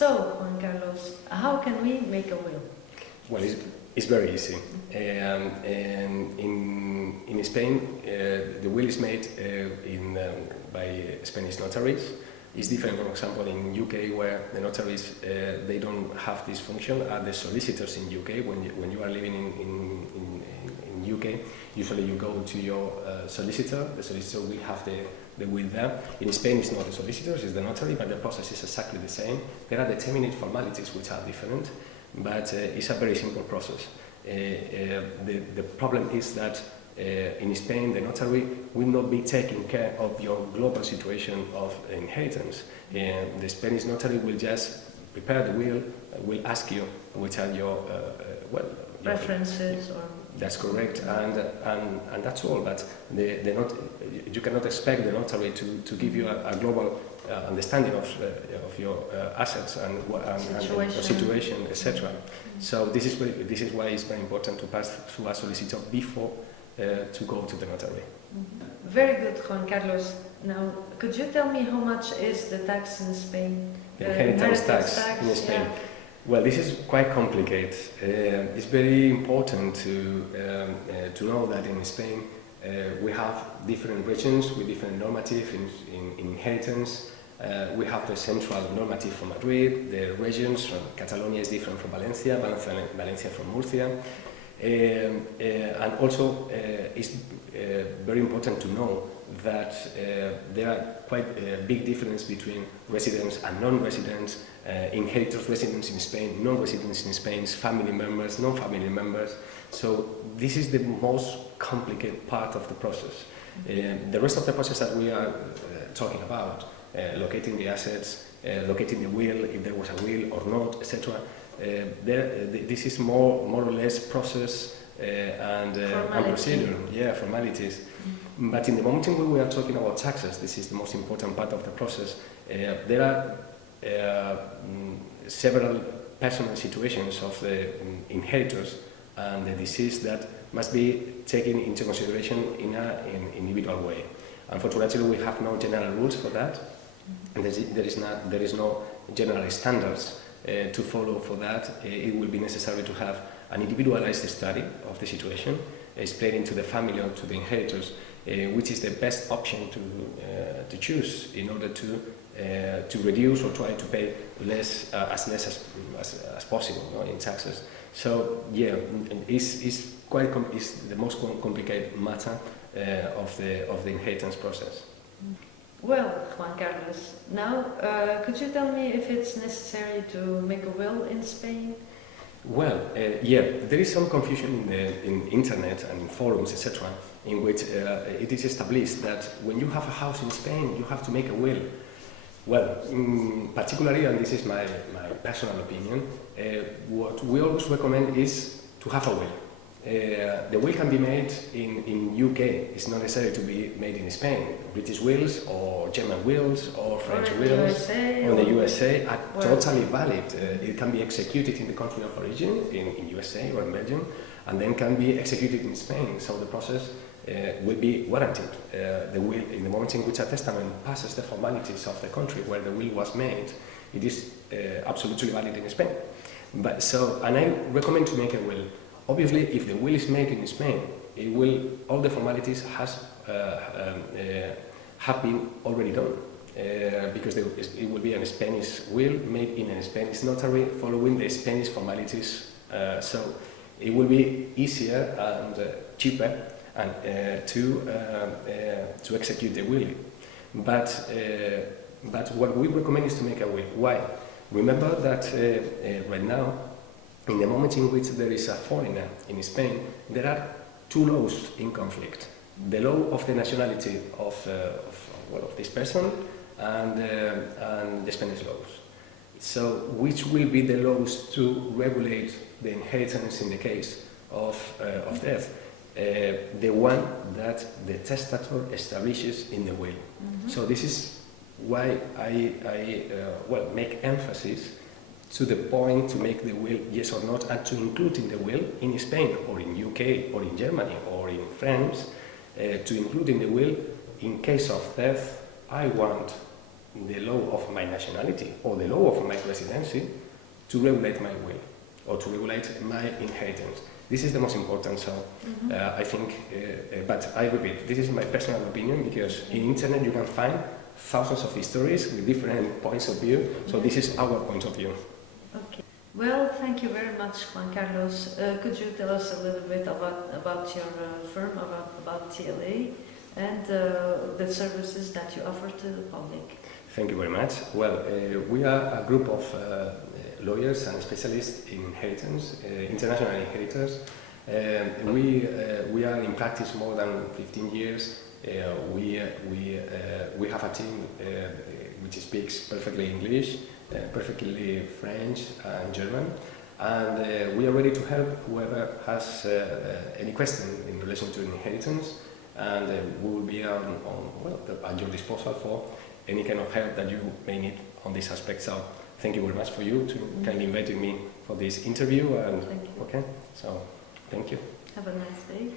So, Juan Carlos, how can we make a will? Well, it's very easy. In Spain, the will is made by Spanish notaries. It's different, for example, in UK, where the notaries they don't have this function. Are the solicitors in UK? When you are living in UK, usually you go to your solicitor. The solicitor will have the will there. In Spain, it's not the solicitors, it's the notary, but the process is exactly the same. There are determinate formalities which are different, but it's a very simple process. The problem is that in Spain, the notary will not be taking care of your global situation of inheritance. The Spanish notary will just prepare the will ask you which are your preferences or... That's correct, and that's all. But you cannot expect the notary to give you a global understanding of your assets and situation, etc. So this is why it's very important to pass through a solicitor before to go to the notary. Very good, Juan Carlos. Now, could you tell me how much is the tax in Spain? The inheritance tax in Spain. Yeah. Well, this is quite complicated. It's very important to know that in Spain we have different regions with different normative in inheritance. We have the central normative from Madrid, the regions from Catalonia is different from Valencia, Valencia from Murcia. And also it's very important to know that there are quite a big difference between residents and non-residents, inheritors, residents in Spain, non-residents in Spain, family members, non-family members. So this is the most complicated part of the process. The rest of the process that we are talking about, locating the assets, locating the will, if there was a will or not, etc. This is more or less process and procedure, formalities. But in the moment in which we are talking about taxes, this is the most important part of the process. There are several personal situations of the inheritors and the deceased that must be taken into consideration in an individual way. Unfortunately, we have no general rules for that, and there is no general standards to follow for that. It will be necessary to have an individualized study of the situation, explaining to the family or to the inheritors which is the best option to choose in order to reduce or try to pay as less as possible in taxes. So yeah, it's the most complicated matter of the inheritance process. Well, Juan Carlos, now could you tell me if it's necessary to make a will in Spain? Well, there is some confusion in internet and in forums, etc., in which it is established that when you have a house in Spain, you have to make a will. Well, particularly, and this is my personal opinion, what we always recommend is to have a will. The will can be made in UK. It's not necessary to be made in Spain. British wills or German wills or French wills or the USA are totally valid. It can be executed in the country of origin, in USA or in Belgium, and then can be executed in Spain. So the process will be warranted. The will, in the moment in which a testament passes the formalities of the country where the will was made, it is absolutely valid in Spain. And I recommend to make a will. Obviously, if the will is made in Spain, all the formalities have been already done, because it will be a Spanish will made in a Spanish notary following the Spanish formalities. So it will be easier and cheaper and to execute the will. But what we recommend is to make a will. Why? Remember that right now, in the moment in which there is a foreigner in Spain, there are two laws in conflict. The law of the nationality of this person and the Spanish laws. So which will be the laws to regulate the inheritance in the case of death? The one that the testator establishes in the will. So this is why I make emphasis to the point to make the will yes or not, and to include in the will in Spain or in UK or in Germany or in France, to include in the will, in case of death, I want the law of my nationality or the law of my residency to regulate my will or to regulate my inheritance. This is the most important. So I think, but I repeat, this is my personal opinion, because in internet you can find thousands of histories with different points of view. So this is our point of view. Okay. Well, thank you very much, Juan Carlos. Could you tell us a little bit about your firm, about TLA, and the services that you offer to the public? Thank you very much. Well, we are a group of lawyers and specialists in inheritance, international inheritors. We are in practice more than 15 years. We have a team which speaks perfectly English, perfectly French and German, and we are ready to help whoever has any question in relation to inheritance, and we will be at your disposal for any kind of help that you may need on this aspect. So thank you very much for you to kindly inviting me for this interview. And thank you. okay, so thank you. Have a nice day.